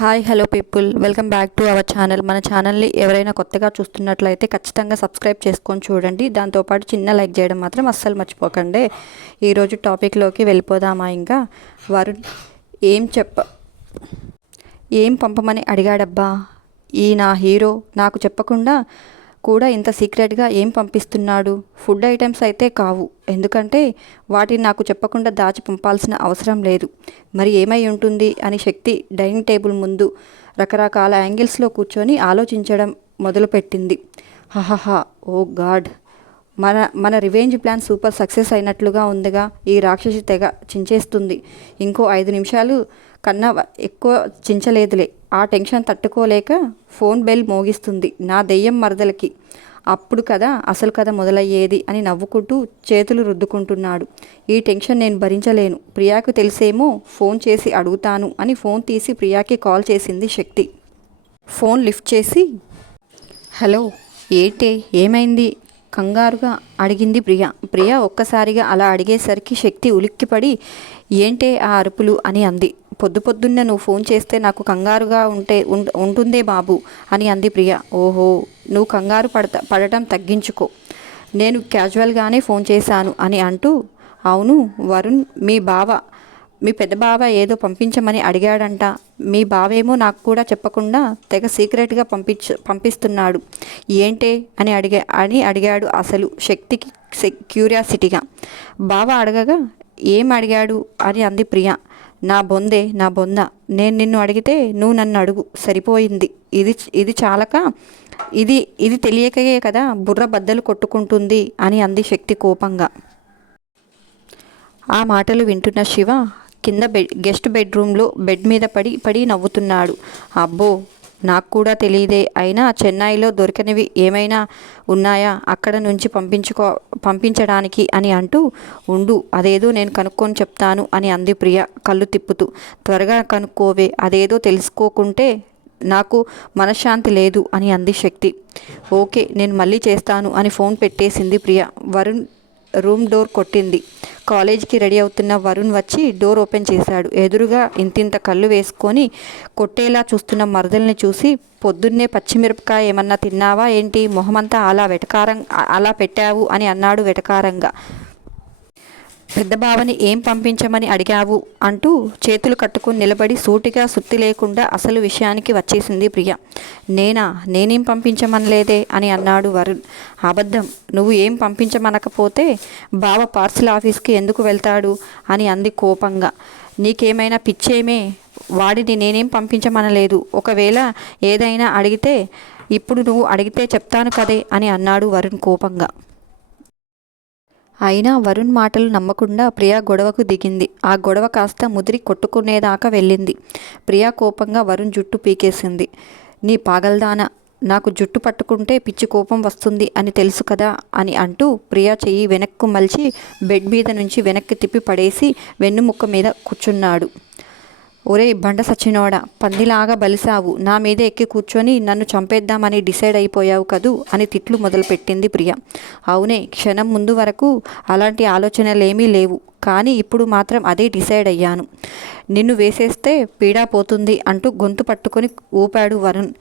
Hi hello people. Welcome back to our channel. మన ఛానల్ని ఎవరైనా కొత్తగా చూస్తున్నట్లయితే ఖచ్చితంగా సబ్స్క్రైబ్ చేసుకొని చూడండి. దాంతోపాటు చిన్న లైక్ చేయడం మాత్రం అస్సలు మర్చిపోకండి. ఈరోజు టాపిక్లోకి వెళ్ళిపోదామా ఇంకా? వరుణ్ ఏం చెప్ప ఏం పంపమని అడిగాడబ్బా? ఈ నా హీరో నాకు చెప్పకుండా కూడా ఇంత సీక్రెట్గా ఏం పంపిస్తున్నాడు? ఫుడ్ ఐటమ్స్ అయితే కావు. ఎందుకంటే వాటిని నాకు చెప్పకుండా దాచి పంపాల్సిన అవసరం లేదు. మరి ఏమై ఉంటుంది? అని శక్తి డైనింగ్ టేబుల్ ముందు రకరకాల యాంగిల్స్లో కూర్చొని ఆలోచించడం మొదలుపెట్టింది. హహహా ఓ గాడ్! మన మన రివెంజ్ ప్లాన్ సూపర్ సక్సెస్ అయినట్లుగా ఉందిగా. ఈ రాక్షసి తెగ చించేస్తుంది. ఇంకో ఐదు నిమిషాలు కన్నా ఎక్కువ చించలేదులే. ఆ టెన్షన్ తట్టుకోలేక ఫోన్ బెల్ మోగిస్తుంది. నా దెయ్యం మరదలకి. అప్పుడు కదా అసలు కథ మొదలయ్యేది అని నవ్వుకుంటూ చేతులు రుద్దుకుంటున్నాడు. ఈ టెన్షన్ నేను భరించలేను. ప్రియాకు తెలిసేమో ఫోన్ చేసి అడుగుతాను అని ఫోన్ తీసి ప్రియాకి కాల్ చేసింది శక్తి. ఫోన్ లిఫ్ట్ చేసి హలో ఏంటే ఏమైంది? కంగారుగా అడిగింది ప్రియ. ప్రియ ఒక్కసారిగా అలా అడిగేసరికి శక్తి ఉలిక్కిపడి ఏంటే ఆ అరుపులు? అని అంది. పొద్దు పొద్దున్న నువ్వు ఫోన్ చేస్తే నాకు కంగారుగా ఉంటే ఉం- ఉంటుందే బాబు అని అంది ప్రియ. ఓహో నువ్వు కంగారు పడత పడటం తగ్గించుకో. నేను క్యాజువల్గానే ఫోన్ చేశాను అని అంటూ అవును వరుణ్ మీ బావ మీ పెద్ద బావ ఏదో పంపించమని అడిగాడంట. మీ బావేమో నాకు కూడా చెప్పకుండా తెగ సీక్రెట్గా పంపించ పంపిస్తున్నాడు. ఏంటే అని అడిగా అని అడిగాడు అసలు శక్తికి సె- క్యూరియాసిటీగా. బావ అడగగా ఏం అడిగాడు అని అంది ప్రియ. నా బొందే నా బొంద నేను నిన్ను అడిగితే నువ్వు నన్ను అడుగు. సరిపోయింది. ఇది ఇది చాలక ఇది ఇది తెలియకయే కదా బుర్ర బద్దలు కొట్టుకుంటుంది అని అంది శక్తి కోపంగా. ఆ మాటలు వింటున్న శివ కింద బెడ్ గెస్ట్ బెడ్రూమ్లో బెడ్ మీద పడి పడి నవ్వుతున్నాడు. అబ్బో నాకు కూడా తెలియదే. అయినా చెన్నైలో దొరికినవి ఏమైనా ఉన్నాయా? అక్కడ నుంచి పంపించుకో పంపించడానికి అని అంటూ ఉండు. అదేదో నేను కనుక్కొని చెప్తాను అని అంది ప్రియ కళ్ళు తిప్పుతూ. త్వరగా కనుక్కోవే. అదేదో తెలుసుకోకుంటే నాకు మనశ్శాంతి లేదు అని అంది శక్తి. ఓకే నేను మళ్ళీ చేస్తాను అని ఫోన్ పెట్టేసింది ప్రియ. వరుణ్ రూమ్ డోర్ కొట్టింది. కాలేజీకి రెడీ అవుతున్న వరుణ్ వచ్చి డోర్ ఓపెన్ చేశాడు. ఎదురుగా ఇంతింత కళ్ళు వేసుకొని కొట్టేలా చూస్తున్న మరదల్ని చూసి పొద్దున్నే పచ్చిమిరపకాయ ఏమన్నా తిన్నావా? ఏంటి? మొహమంతా అలా వెటకారం అలా పెట్టావు అని అన్నాడు వెటకారంగా. పెద్ద బావని ఏం పంపించమని అడిగావు? అంటూ చేతులు కట్టుకుని నిలబడి సూటిగా సుత్తి లేకుండా అసలు విషయానికి వచ్చేసింది ప్రియ. నేనా? నేనేం పంపించమనలేదే? అని అన్నాడు వరుణ్. అబద్ధం. నువ్వు ఏం పంపించమనకపోతే బావ పార్సిల్ ఆఫీస్కి ఎందుకు వెళ్తాడు? అని అంది కోపంగా. నీకేమైనా పిచ్చేమే? వాడిని నేనేం పంపించమనలేదు. ఒకవేళ ఏదైనా అడిగితే ఇప్పుడు నువ్వు అడిగితే చెప్తాను కదే అని అన్నాడు వరుణ్ కోపంగా. అయినా వరుణ్ మాటలు నమ్మకుండా ప్రియా గొడవకు దిగింది. ఆ గొడవ కాస్త ముదిరి కొట్టుకునేదాకా వెళ్ళింది. ప్రియా కోపంగా వరుణ్ జుట్టు పీకేసింది. నీ పాగల్దాన నాకు జుట్టు పట్టుకుంటే పిచ్చి కోపం వస్తుంది అని తెలుసు కదా అని అంటూ ప్రియా చెయ్యి వెనక్కు మలిచి బెడ్ మీద నుంచి వెనక్కి తిప్పి పడేసి వెన్నుముక్క మీద కూర్చున్నాడు. ఒరే బండ సచ్చినోడ పందిలాగా బలిసావు. నా మీద ఎక్కి కూర్చొని నన్ను చంపేద్దామని డిసైడ్ అయిపోయావు కదూ అని తిట్లు మొదలుపెట్టింది ప్రియ. అవునే క్షణం ముందు వరకు అలాంటి ఆలోచనలేమీ లేవు. కానీ ఇప్పుడు మాత్రం అదే డిసైడ్ అయ్యాను. నిన్ను వేసేస్తే పీడా పోతుంది అంటూ గొంతు పట్టుకొని ఊపాడు వరుణ్.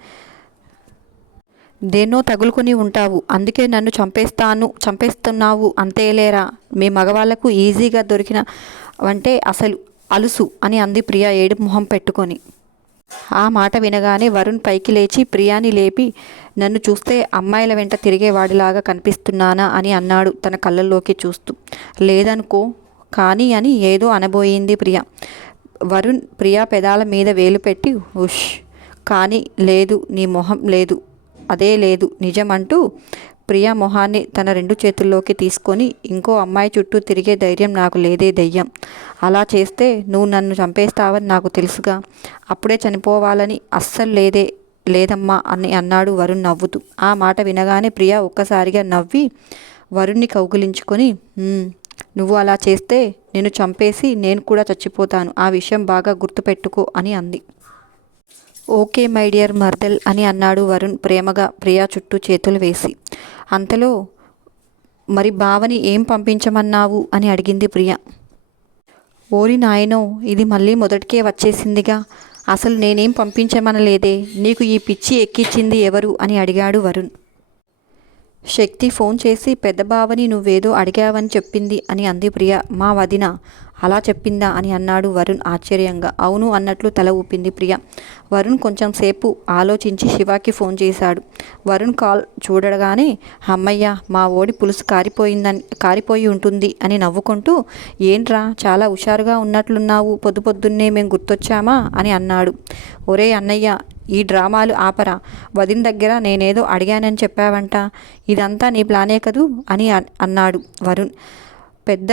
దేన్నో తగులుకొని ఉంటావు. అందుకే నన్ను చంపేస్తాను చంపేస్తున్నావు అంతేలేరా? మీ మగవాళ్ళకు ఈజీగా దొరికిన అంటే అసలు. అలుసు అని అంది ప్రియా ఏడు మొహం పెట్టుకొని. ఆ మాట వినగానే వరుణ్ పైకి లేచి ప్రియాని లేపి నన్ను చూస్తే అమ్మాయిల వెంట తిరిగేవాడిలాగా కనిపిస్తున్నానా అని అన్నాడు తన కళ్ళల్లోకి చూస్తూ. లేదనుకో కానీ అని ఏదో అనబోయింది ప్రియ. వరుణ్ ప్రియా పెదాల మీద వేలు పెట్టి ఉష్ కానీ లేదు నీ మొహం లేదు అదే లేదు నిజమంటూ ప్రియా మొహాన్ని తన రెండు చేతుల్లోకి తీసుకొని ఇంకో అమ్మాయి చుట్టూ తిరిగే ధైర్యం నాకు లేదే దయ్యం. అలా చేస్తే నువ్వు నన్ను చంపేస్తావని నాకు తెలుసుగా. అప్పుడే చనిపోవాలని అస్సలు లేదే లేదమ్మా అని అన్నాడు వరుణ్ నవ్వుతూ. ఆ మాట వినగానే ప్రియా ఒక్కసారిగా నవ్వి వరుణ్ణి కౌగిలించుకొని నువ్వు అలా చేస్తే నేను చంపేసి నేను కూడా చచ్చిపోతాను. ఆ విషయం బాగా గుర్తుపెట్టుకో అని అంది. ఓకే మై డియర్ మర్దల్ అని అన్నాడు వరుణ్ ప్రేమగా ప్రియా చుట్టూ చేతులు వేసి. అంతలో మరి బావని ఏం పంపించమన్నావు అని అడిగింది ప్రియ. ఓరి నాయనో ఇది మళ్ళీ మొదటికే వచ్చేసిందిగా. అసలు నేనేం పంపించమనలేదే నీకు ఈ పిచ్చి ఎక్కించింది ఎవరు అని అడిగాడు వరుణ్. శక్తి ఫోన్ చేసి పెద్ద బావని నువ్వేదో అడిగావని చెప్పింది అని అంది ప్రియ. మా వదిన అలా చెప్పిందా అని అన్నాడు వరుణ్ ఆశ్చర్యంగా. అవును అన్నట్లు తల ఊపింది ప్రియ. వరుణ్ కొంచెం సేపు ఆలోచించి శివాకి ఫోన్ చేశాడు. వరుణ్ కాల్ చూడగానే అమ్మయ్య మా ఓడి పులుసు కారిపోయిందని కారిపోయి ఉంటుంది అని నవ్వుకుంటూ ఏంట్రా చాలా హుషారుగా ఉన్నట్లున్నావు పొద్దు పొద్దున్నే మేము గుర్తొచ్చామా అని అన్నాడు. ఒరే అన్నయ్య ఈ డ్రామాలు ఆపరా. వదిన దగ్గర నేనేదో అడిగానని చెప్పావంట. ఇదంతా నీ ప్లానే కదూ అని అన్- అన్నాడు వరుణ్. పెద్ద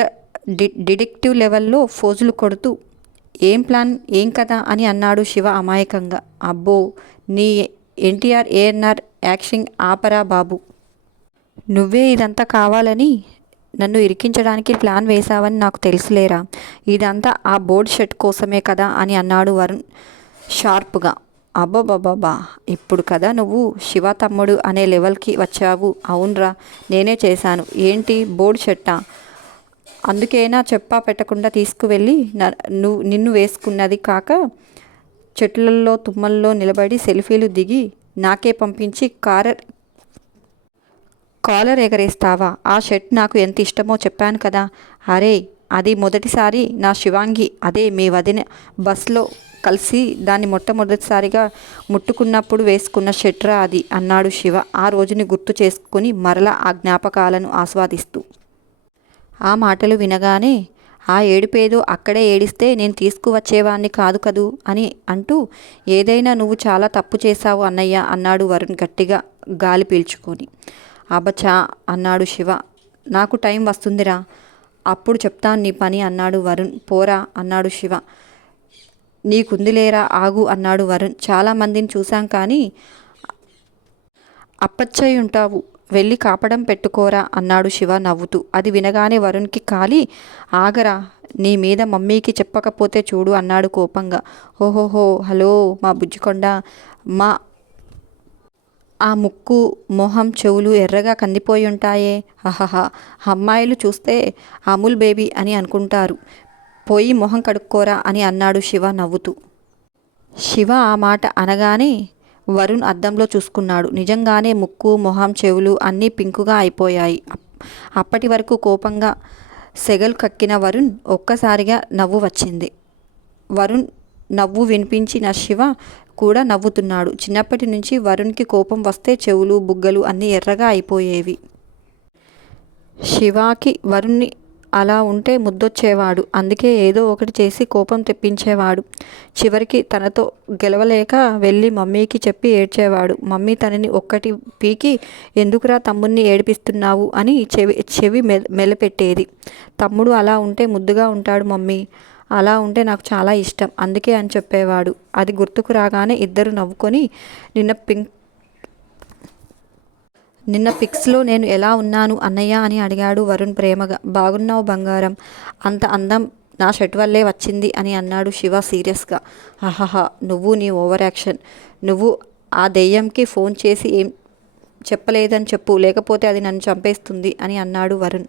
డి డిడెక్టివ్ లెవెల్లో ఫోజులు కొడుతూ ఏం ప్లాన్ ఏం కదా అని అన్నాడు శివ అమాయకంగా. అబ్బో నీ ఎన్టీఆర్ ఏఎన్ఆర్ యాక్షన్ ఆపరా బాబు. నువ్వే ఇదంతా కావాలని నన్ను ఇరికించడానికి ప్లాన్ వేశావని నాకు తెలుసులేరా? ఇదంతా ఆ బోర్డ్ షర్ట్ కోసమే కదా? అని అన్నాడు వరుణ్ షార్ప్గా. అబ్బబ్బబ్బబ్బా ఇప్పుడు కదా నువ్వు శివ తమ్ముడు అనే లెవెల్కి వచ్చావు. అవునరా నేనే చేశాను. ఏంటి బోర్డ్ షర్టా అందుకేనా చెప్పా పెట్టకుండా తీసుకువెళ్ళి నువ్వు నిన్ను వేసుకున్నది కాక చెట్లల్లో తుమ్మల్లో నిలబడి సెల్ఫీలు దిగి నాకే పంపించి కారర్ కాలర్ ఎగరేస్తావా? ఆ షర్ట్ నాకు ఎంత ఇష్టమో చెప్పాను కదా. అరే అది మొదటిసారి నా శివాంగి. అదే మీ వదిన బస్లో కలిసి దాన్ని మొట్టమొదటిసారిగా ముట్టుకున్నప్పుడు వేసుకున్న షెట్రా అది అన్నాడు శివ. ఆ రోజుని గుర్తు చేసుకుని మరలా ఆ జ్ఞాపకాలను ఆస్వాదిస్తూ. ఆ మాటలు వినగానే ఆ ఏడుపేదో అక్కడే ఏడిస్తే నేను తీసుకువచ్చేవాణ్ణి కాదు కదూ అని అంటూ ఏదైనా నువ్వు చాలా తప్పు చేశావు అన్నయ్య అన్నాడు వరుణ్ గట్టిగా గాలి పీల్చుకొని. అబచా అన్నాడు శివ. నాకు టైం వస్తుందిరా. అప్పుడు చెప్తాను నీ పని అన్నాడు వరుణ్. పోరా అన్నాడు శివ. నీకుందిలేరా ఆగు అన్నాడు వరుణ్. చాలామందిని చూశాం కానీ అప్పచ్చయి ఉంటావు వెళ్ళి కాపడం పెట్టుకోరా అన్నాడు శివ నవ్వుతూ. అది వినగానే వరుణ్కి కాలి ఆగరా నీ మీద మమ్మీకి చెప్పకపోతే చూడు అన్నాడు కోపంగా. ఓహోహో హలో మా బుజ్జికొండ మా ఆ ముక్కు మొహం చెవులు ఎర్రగా కందిపోయి ఉంటాయే అహహ అమ్మాయిలు చూస్తే అమూల్ బేబీ అని అనుకుంటారు. పోయి మొహం కడుక్కోరా అని అన్నాడు శివ నవ్వుతూ. శివ ఆ మాట అనగానే వరుణ్ అద్దంలో చూసుకున్నాడు. నిజంగానే ముక్కు మొహం చెవులు అన్నీ పింకుగా అయిపోయాయి. అప్పటి వరకు కోపంగా సెగలు కక్కిన వరుణ్ ఒక్కసారిగా నవ్వు వచ్చింది. వరుణ్ నవ్వు వినిపించిన శివ కూడా నవ్వుతున్నాడు. చిన్నప్పటి నుంచి వరుణ్కి కోపం వస్తే చెవులు బుగ్గలు అన్నీ ఎర్రగా అయిపోయేవి. శివాకి వరుణ్ణి అలా ఉంటే ముద్దొచ్చేవాడు. అందుకే ఏదో ఒకటి చేసి కోపం తెప్పించేవాడు. చివరికి తనతో గెలవలేక వెళ్ళి మమ్మీకి చెప్పి ఏడ్చేవాడు. మమ్మీ తనని ఒక్కటి పీకి ఎందుకురా తమ్ముణ్ణి ఏడిపిస్తున్నావు? అని చెవి చెవి మె మెలపెట్టేది. తమ్ముడు అలా ఉంటే ముద్దుగా ఉంటాడు మమ్మీ. అలా ఉంటే నాకు చాలా ఇష్టం. అందుకే అని చెప్పేవాడు. అది గుర్తుకు రాగానే ఇద్దరు నవ్వుకొని నిన్న పింక్ నిన్న పిక్స్లో నేను ఎలా ఉన్నాను అన్నయ్య అని అడిగాడు వరుణ్ ప్రేమగా. బాగున్నావు బంగారం. అంత అందం నా షర్ట్ వల్లే వచ్చింది అని అన్నాడు శివ సీరియస్గా. ఆహాహా నువ్వు నీ ఓవర్ యాక్షన్. నువ్వు ఆ దెయ్యంకి ఫోన్ చేసి ఏం చెప్పలేదని చెప్పు. లేకపోతే అది నన్ను చంపేస్తుంది అని అన్నాడు వరుణ్.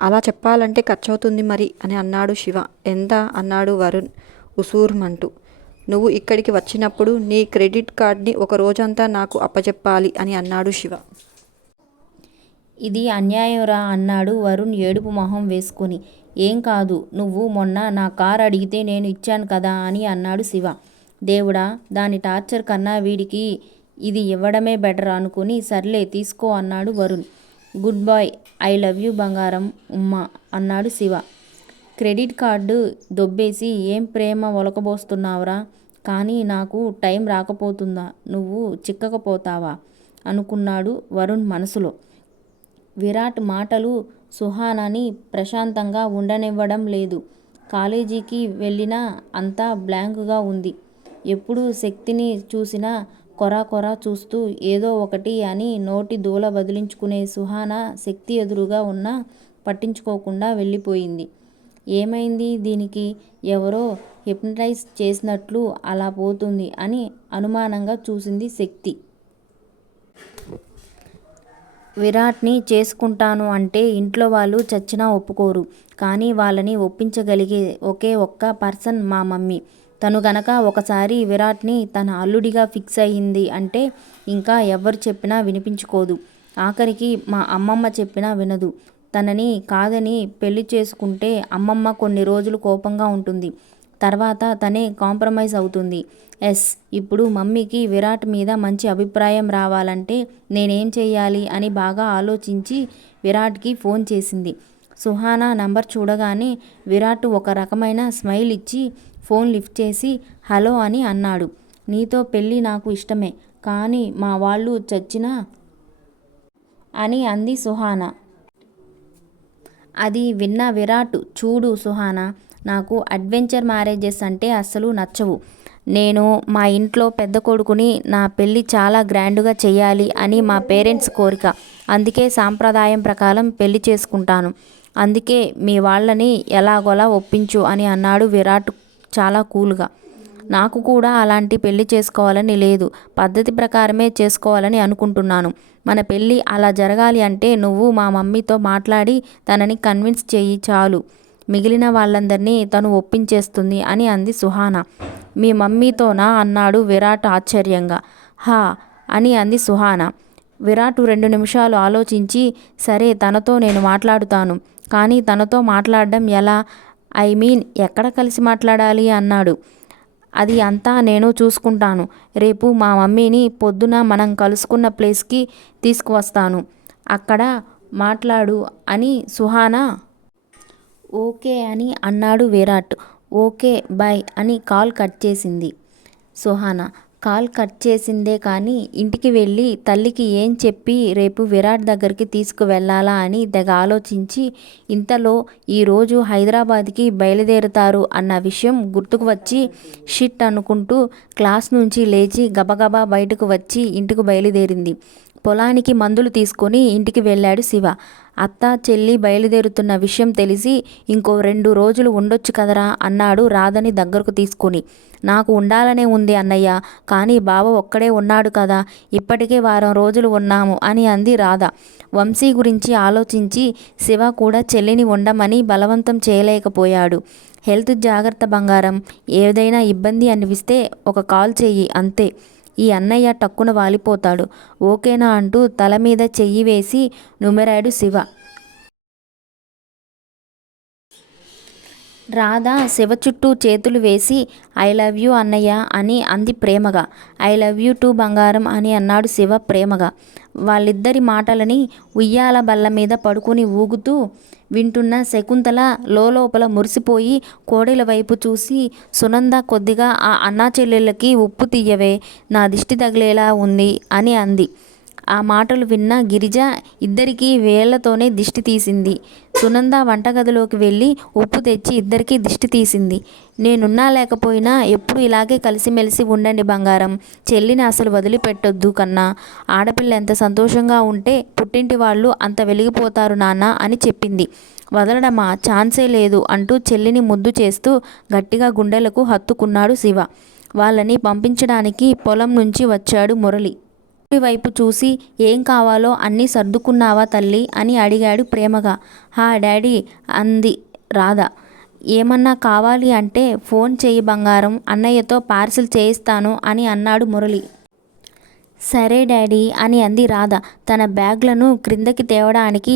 అలా చెప్పాలంటే ఖర్చవుతుంది మరి అని అన్నాడు శివ. ఎంత? అన్నాడు వరుణ్. ఉసూర్మంటూ. నువ్వు ఇక్కడికి వచ్చినప్పుడు నీ క్రెడిట్ కార్డ్ని ఒక రోజంతా నాకు అప్పచెప్పాలి అని అన్నాడు శివ. ఇది అన్యాయంరా అన్నాడు వరుణ్ ఏడుపు మొహం వేసుకుని. ఏం కాదు నువ్వు మొన్న నా కార్ అడిగితే నేను ఇచ్చాను కదా అని అన్నాడు శివ. దేవుడా దాని టార్చర్ కన్నా వీడికి ఇది ఇవ్వడమే బెటర్ అనుకుని సర్లే తీసుకో అన్నాడు Varun. Good bye I love you బంగారం ఉమ్మా అన్నాడు శివ. క్రెడిట్ కార్డు దొబ్బేసి ఏం ప్రేమ ఒలకబోస్తున్నావురా? కానీ నాకు టైం రాకపోతుందా? నువ్వు చిక్కకపోతావా? అనుకున్నాడు వరుణ్ మనసులో. విరాట్ మాటలు సుహానాని ప్రశాంతంగా ఉండనివ్వడం లేదు. కాలేజీకి వెళ్ళినా అంతా బ్లాంక్గా ఉంది. ఎప్పుడు శక్తిని చూసినా కొరా కొరా చూస్తూ ఏదో ఒకటి అని నోటి దూల వదిలించుకునే సుహానా శక్తి ఎదురుగా ఉన్నా పట్టించుకోకుండా వెళ్ళిపోయింది. ఏమైంది? దీనికి ఎవరో హిప్నటైజ్ చేసినట్లు అలా పోతుంది అని అనుమానంగా చూసింది శక్తి. విరాట్ని చేసుకుంటాను అంటే ఇంట్లో వాళ్ళు చచ్చినా ఒప్పుకోరు. కానీ వాళ్ళని ఒప్పించగలిగే ఒకే ఒక్క పర్సన్ మా మమ్మీ. తను గనక ఒకసారి విరాట్ని తన అల్లుడిగా ఫిక్స్ అయ్యింది అంటే ఇంకా ఎవరు చెప్పినా వినిపించుకోదు. ఆఖరికి మా అమ్మమ్మ చెప్పినా వినదు. తనని కాదని పెళ్ళి చేసుకుంటే అమ్మమ్మ కొన్ని రోజులు కోపంగా ఉంటుంది. తర్వాత తనే కాంప్రమైజ్ అవుతుంది. ఎస్ ఇప్పుడు మమ్మీకి విరాట్ మీద మంచి అభిప్రాయం రావాలంటే నేనేం చేయాలి అని బాగా ఆలోచించి విరాట్కి ఫోన్ చేసింది. సుహానా నంబర్ చూడగానే విరాట్ ఒక రకమైన స్మైల్ ఇచ్చి ఫోన్ లిఫ్ట్ చేసి హలో అని అన్నాడు. నీతో పెళ్ళి నాకు ఇష్టమే కానీ మా వాళ్ళు చచ్చినా అని అంది సుహానా. అది విన్న విరాట్ చూడు సుహానా నాకు అడ్వెంచర్ మ్యారేజెస్ అంటే అస్సలు నచ్చవు. నేను మా ఇంట్లో పెద్ద కొడుకుని నా పెళ్ళి చాలా గ్రాండ్గా చేయాలి అని మా పేరెంట్స్ కోరిక. అందుకే సాంప్రదాయం ప్రకారం పెళ్ళి చేసుకుంటాను. అందుకే మీ వాళ్ళని ఎలాగోలా ఒప్పించు అని అన్నాడు విరాట్ చాలా కూల్గా. నాకు కూడా అలాంటి పెళ్ళి చేసుకోవాలని లేదు. పద్ధతి ప్రకారమే చేసుకోవాలని అనుకుంటున్నాను. మన పెళ్ళి అలా జరగాలి అంటే నువ్వు మా మమ్మీతో మాట్లాడి తనని కన్విన్స్ చేయి చాలు. మిగిలిన వాళ్ళందరినీ తను ఒప్పించేస్తుంది అని అంది సుహానా. మీ మమ్మీతోనా? అన్నాడు విరాట్ ఆశ్చర్యంగా. హా! అని అంది సుహానా. విరాట్ రెండు నిమిషాలు ఆలోచించి సరే తనతో నేను మాట్లాడుతాను. కానీ తనతో మాట్లాడడం ఎలా? ఐ మీన్ ఎక్కడ కలిసి మాట్లాడాలి? అన్నాడు. అది అంతా నేను చూసుకుంటాను. రేపు మా మమ్మీని పొద్దున మనం కలుసుకున్న ప్లేస్కి తీసుకువస్తాను. అక్కడ మాట్లాడు అని సుహానా. ఓకే అని అన్నాడు విరాట్. ఓకే బాయ్ అని కాల్ కట్ చేసింది సుహానా. కాల్ కట్ చేసిందే కానీ ఇంటికి వెళ్ళి తల్లికి ఏం చెప్పి రేపు విరాట్ దగ్గరికి తీసుకువెళ్ళాలా అని తెగ ఆలోచించి ఇంతలో ఈరోజు హైదరాబాద్కి బయలుదేరుతారు అన్న విషయం గుర్తుకు వచ్చి షిట్ అనుకుంటూ క్లాస్ నుంచి లేచి గబగబా బయటకు వచ్చి ఇంటికి బయలుదేరింది. పొలానికి మందులు తీసుకొని ఇంటికి వెళ్ళాడు శివ. అత్త చెల్లి బయలుదేరుతున్న విషయం తెలిసి ఇంకో రెండు రోజులు ఉండొచ్చు కదరా అన్నాడు రాధని దగ్గరకు తీసుకొని. నాకు ఉండాలనే ఉంది అన్నయ్య కానీ బావ ఒక్కడే ఉన్నాడు కదా ఇప్పటికే వారం రోజులు ఉన్నాము అని అంది రాధ. వంశీ గురించి ఆలోచించి శివ కూడా చెల్లిని ఉండమని బలవంతం చేయలేకపోయాడు. హెల్త్ జాగ్రత్త బంగారం ఏదైనా ఇబ్బంది అనిపిస్తే ఒక కాల్ చెయ్యి అంతే. ఈ అన్నయ్య టక్కున వాలిపోతాడు. ఓకేనా అంటూ తల మీద చెయ్యి వేసి నుమెరాడు శివ. రాధ శివ చుట్టూ చేతులు వేసి ఐ లవ్ యూ అన్నయ్య అని అంది ప్రేమగా. ఐ లవ్ యూ టు బంగారం అని అన్నాడు శివ ప్రేమగా. వాళ్ళిద్దరి మాటలని ఉయ్యాల బల్ల మీద పడుకుని ఊగుతూ వింటున్న శకుంతల లోపల మురిసిపోయి కోడెల వైపు చూసి సునంద కొద్దిగా ఆ అన్నా చెల్లెళ్ళకి ఉప్పు తీయవే నా దిష్టి తగిలేలా ఉంది అని అంది. ఆ మాటలు విన్న గిరిజ ఇద్దరికీ వేళ్ళతోనే దిష్టి తీసింది. సునంద వంటగదిలోకి వెళ్ళి ఉప్పు తెచ్చి ఇద్దరికీ దిష్టి తీసింది. నేనున్నా లేకపోయినా ఎప్పుడు ఇలాగే కలిసిమెలిసి ఉండండి బంగారం. చెల్లిని అసలు వదిలిపెట్టొద్దు కన్నా. ఆడపిల్ల ఎంత సంతోషంగా ఉంటే పుట్టింటి వాళ్ళు అంత వెలిగిపోతారు నాన్న అని చెప్పింది. వదలడమా? ఛాన్సే లేదు అంటూ చెల్లిని ముద్దు చేస్తూ గట్టిగా గుండెలకు హత్తుకున్నాడు శివ. వాళ్ళని పంపించడానికి పొలం నుంచి వచ్చాడు మురళి. వైపు చూసి ఏం కావాలో అన్నీ సర్దుకున్నావా తల్లి? అని అడిగాడు ప్రేమగా. హా డాడీ అంది రాధ. ఏమన్నా కావాలి అంటే ఫోన్ చేయి బంగారం అన్నయ్యతో పార్సిల్ చేయిస్తాను అని అన్నాడు మురళి. సరే డాడీ అని అంది రాధ. తన బ్యాగ్లను క్రిందకి తేవడానికి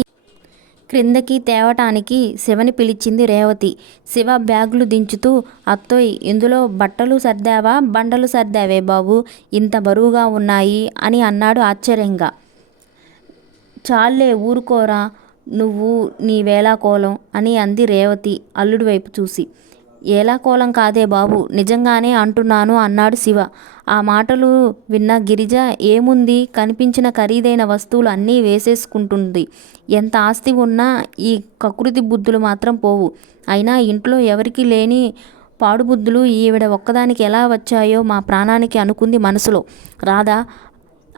క్రిందకి తేవటానికి శివని పిలిచింది రేవతి. శివ బ్యాగులు దించుతూ అత్తోయ్ ఇందులో బట్టలు సర్దావా? బండలు సర్దావే బాబు? ఇంత బరువుగా ఉన్నాయి అని అన్నాడు ఆశ్చర్యంగా. చాలే ఊరుకోరా నువ్వు నీ వేళాకోలం అని అంది రేవతి అల్లుడి వైపు చూసి. ఏలాకోలం కాదే బాబు? నిజంగానే అంటున్నాను అన్నాడు శివ. ఆ మాటలు విన్న గిరిజ ఏముంది? కనిపించిన ఖరీదైన వస్తువులు అన్నీ వేసేసుకుంటుంది. ఎంత ఆస్తి ఉన్నా ఈ కకృతి బుద్ధులు మాత్రం పోవు. అయినా ఇంట్లో ఎవరికి లేని పాడుబుద్ధులు ఈవిడ ఒక్కదానికి ఎలా వచ్చాయో మా ప్రాణానికి అనుకుంది మనసులో. రాధా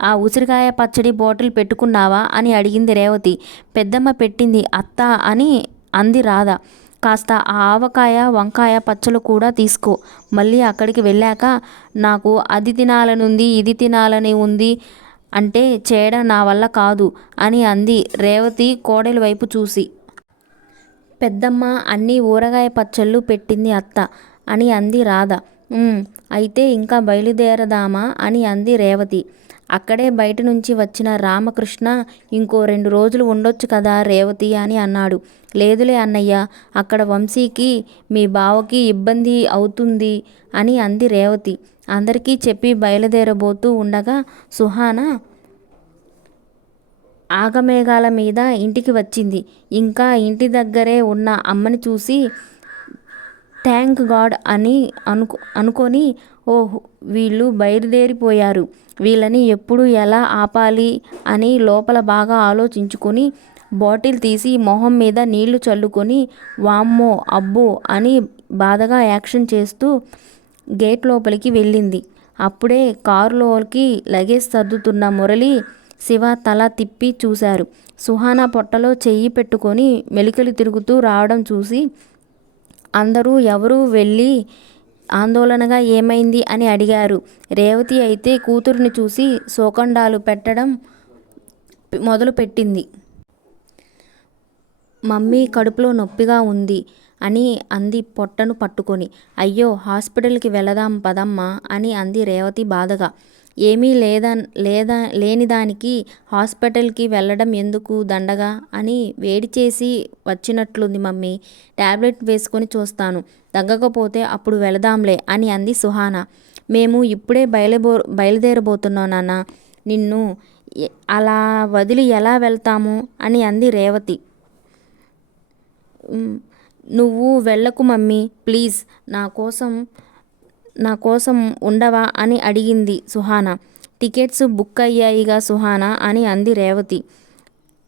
ఆ ఉసిరికాయ పచ్చడి బాటిల్ పెట్టుకున్నావా? అని అడిగింది రేవతి. పెద్దమ్మ పెట్టింది అత్త అని అంది రాధ. కాస్త ఆ ఆవకాయ వంకాయ పచ్చలు కూడా తీసుకో. మళ్ళీ అక్కడికి వెళ్ళాక నాకు అది తినాలనుంది ఇది తినాలని ఉంది అంటే చేయడం నా వల్ల కాదు అని అంది రేవతి కోడలి వైపు చూసి. పెద్దమ్మ అన్ని ఊరగాయ పచ్చళ్ళు పెట్టింది అత్త అని అంది రాధ. అయితే ఇంకా బయలుదేరదామా అని అంది రేవతి. అక్కడే బయట నుంచి వచ్చిన రామకృష్ణ ఇంకో రెండు రోజులు ఉండొచ్చు కదా రేవతి అని అన్నాడు. లేదులే అన్నయ్య అక్కడ వంశీకి మీ బావకి ఇబ్బంది అవుతుంది అని అంది రేవతి. అందరికీ చెప్పి బయలుదేరబోతూ ఉండగా సుహాన ఆగమేఘాల మీద ఇంటికి వచ్చింది. ఇంకా ఇంటి దగ్గరే ఉన్న అమ్మని చూసి థ్యాంక్ గాడ్ అని అనుకు అనుకొని ఓహ్ వీళ్ళు బయలుదేరిపోయారు. వీళ్ళని ఎప్పుడు ఎలా ఆపాలి అని లోపల బాగా ఆలోచించుకొని బాటిల్ తీసి మొహం మీద నీళ్ళు చల్లుకొని వామ్మో అబ్బో అని బాధగా యాక్షన్ చేస్తూ గేట్ లోపలికి వెళ్ళింది. అప్పుడే కారులోకి లగేజ్ సర్దుతున్న మురళి శివ తల తిప్పి చూశారు. సుహానా పొట్టలో చెయ్యి పెట్టుకొని మెలికలు తిరుగుతూ రావడం చూసి అందరూ ఎవరు వెళ్ళి ఆందోళనగా ఏమైంది అని అడిగారు. రేవతి అయితే కూతురుని చూసి శోకండాలు పెట్టడం మొదలుపెట్టింది. మమ్మీ కడుపులో నొప్పిగా ఉంది అని అంది పొట్టను పట్టుకొని. అయ్యో హాస్పిటల్కి వెళదాం పదమ్మా అని అంది రేవతి బాధగా. ఏమీ లేదా లేదా లేని దానికి హాస్పిటల్కి వెళ్ళడం ఎందుకు దండగా? అని వేడి చేసి వచ్చినట్లుంది మమ్మీ. ట్యాబ్లెట్ వేసుకొని చూస్తాను. తగ్గకపోతే అప్పుడు వెళదాంలే అని అంది సుహానా. మేము ఇప్పుడే బయలుబో బయలుదేరబోతున్నాం నాన్న. నిన్ను అలా వదిలి ఎలా వెళ్తాము? అని అంది రేవతి. నువ్వు వెళ్ళకు మమ్మీ ప్లీజ్. నా కోసం నా కోసం ఉండవా అని అడిగింది సుహానా. టికెట్స్ బుక్ అయ్యాయిగా సుహానా అని అంది రేవతి.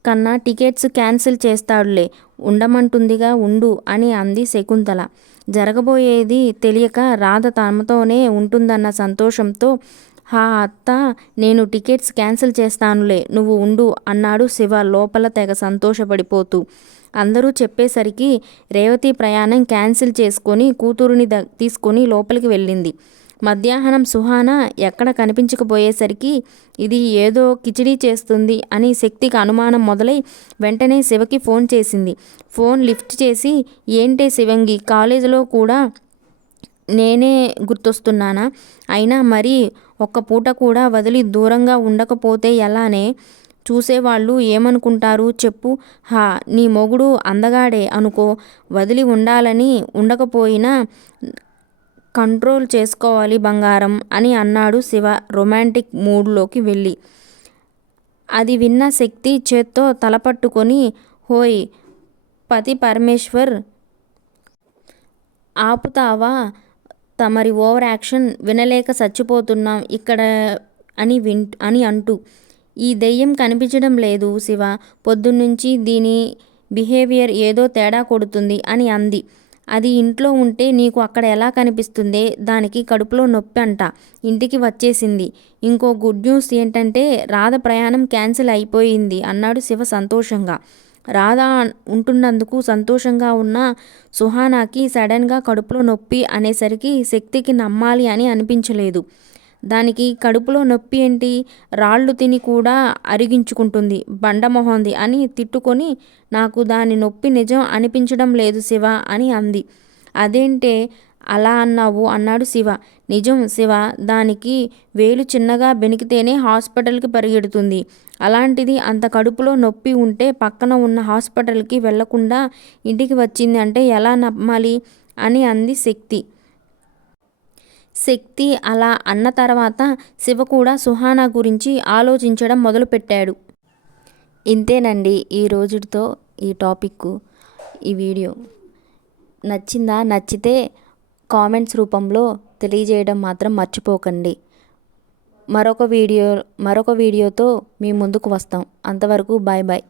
కన్నా టికెట్స్ క్యాన్సిల్ చేస్తాడులే ఉండమంటుందిగా ఉండు అని అంది శకుంతల. జరగబోయేది తెలియక రాధ తమతోనే ఉంటుందన్న సంతోషంతో హా అత్త నేను టికెట్స్ క్యాన్సిల్ చేస్తానులే నువ్వు ఉండు అన్నాడు శివ లోపల తెగ సంతోషపడిపోతూ. అందరూ చెప్పేసరికి రేవతి ప్రయాణం క్యాన్సిల్ చేసుకొని కూతురుని ద తీసుకొని లోపలికి వెళ్ళింది. మధ్యాహ్నం సుహాన ఎక్కడ కనిపించకపోయేసరికి ఇది ఏదో కిచిడీ చేస్తుంది అని శక్తికి అనుమానం మొదలై వెంటనే శివకి ఫోన్ చేసింది. ఫోన్ లిఫ్ట్ చేసి ఏంటే శివంగి కాలేజీలో కూడా నేనే గుర్తొస్తున్నానా? అయినా మరి ఒక్క పూట కూడా వదిలి దూరంగా ఉండకపోతే ఎలానే? చూసేవాళ్ళు ఏమనుకుంటారు చెప్పు. హా నీ మొగుడు అందగాడే అనుకో. వదిలి ఉండాలని ఉండకపోయినా కంట్రోల్ చేసుకోవాలి బంగారం అని అన్నాడు శివ రొమాంటిక్ మూడ్లోకి వెళ్ళి. అది విన్న శక్తి చేత్తో తలపట్టుకొని హోయ్ పతి పరమేశ్వర్! ఆపుతావా? తమరి ఓవర్ యాక్షన్ వినలేక చచ్చిపోతున్నాం ఇక్కడ అని విన్ అని అంటూ. ఈ దెయ్యం కనిపించడం లేదు శివ. పొద్దున్నుంచి దీని బిహేవియర్ ఏదో తేడా కొడుతుంది అని అంది. అది ఇంట్లో ఉంటే నీకు అక్కడ ఎలా కనిపిస్తుందే? దానికి కడుపులో నొప్పి అంట. ఇంటికి వచ్చేసింది. ఇంకో గుడ్ న్యూస్ ఏంటంటే రాధ ప్రయాణం క్యాన్సిల్ అయిపోయింది అన్నాడు శివ సంతోషంగా. రాధ ఉంటున్నందుకు సంతోషంగా ఉన్న సుహానాకి సడన్గా కడుపులో నొప్పి అనేసరికి శక్తికి నమ్మాలి అని అనిపించలేదు. దానికి కడుపులో నొప్పి ఏంటి? రాళ్ళు తిని కూడా అరిగించుకుంటుంది. బండమొహంది అని తిట్టుకొని నాకు దాని నొప్పి నిజం అనిపించడం లేదు శివ అని అంది. అదేంటే అలా అన్నావు? అన్నాడు శివ. నిజం శివ దానికి వేలు చిన్నగా బెనికితేనే హాస్పిటల్కి పరిగెడుతుంది. అలాంటిది అంత కడుపులో నొప్పి ఉంటే పక్కన ఉన్న హాస్పిటల్కి వెళ్ళకుండా ఇంటికి వచ్చింది అంటే ఎలా నమ్మాలి? అని అంది శక్తి. శక్తి అలా అన్న తర్వాత శివ కూడా సుహానా గురించి ఆలోచించడం మొదలుపెట్టాడు. ఇంతేనండి ఈ రోజుతో ఈ టాపిక్ ఈ వీడియో. నచ్చిందా? నచ్చితే కామెంట్స్ రూపంలో తెలియజేయడం మాత్రం మర్చిపోకండి. మరొక వీడియో మరొక వీడియోతో మీ ముందుకు వస్తాం. అంతవరకు బాయ్ బాయ్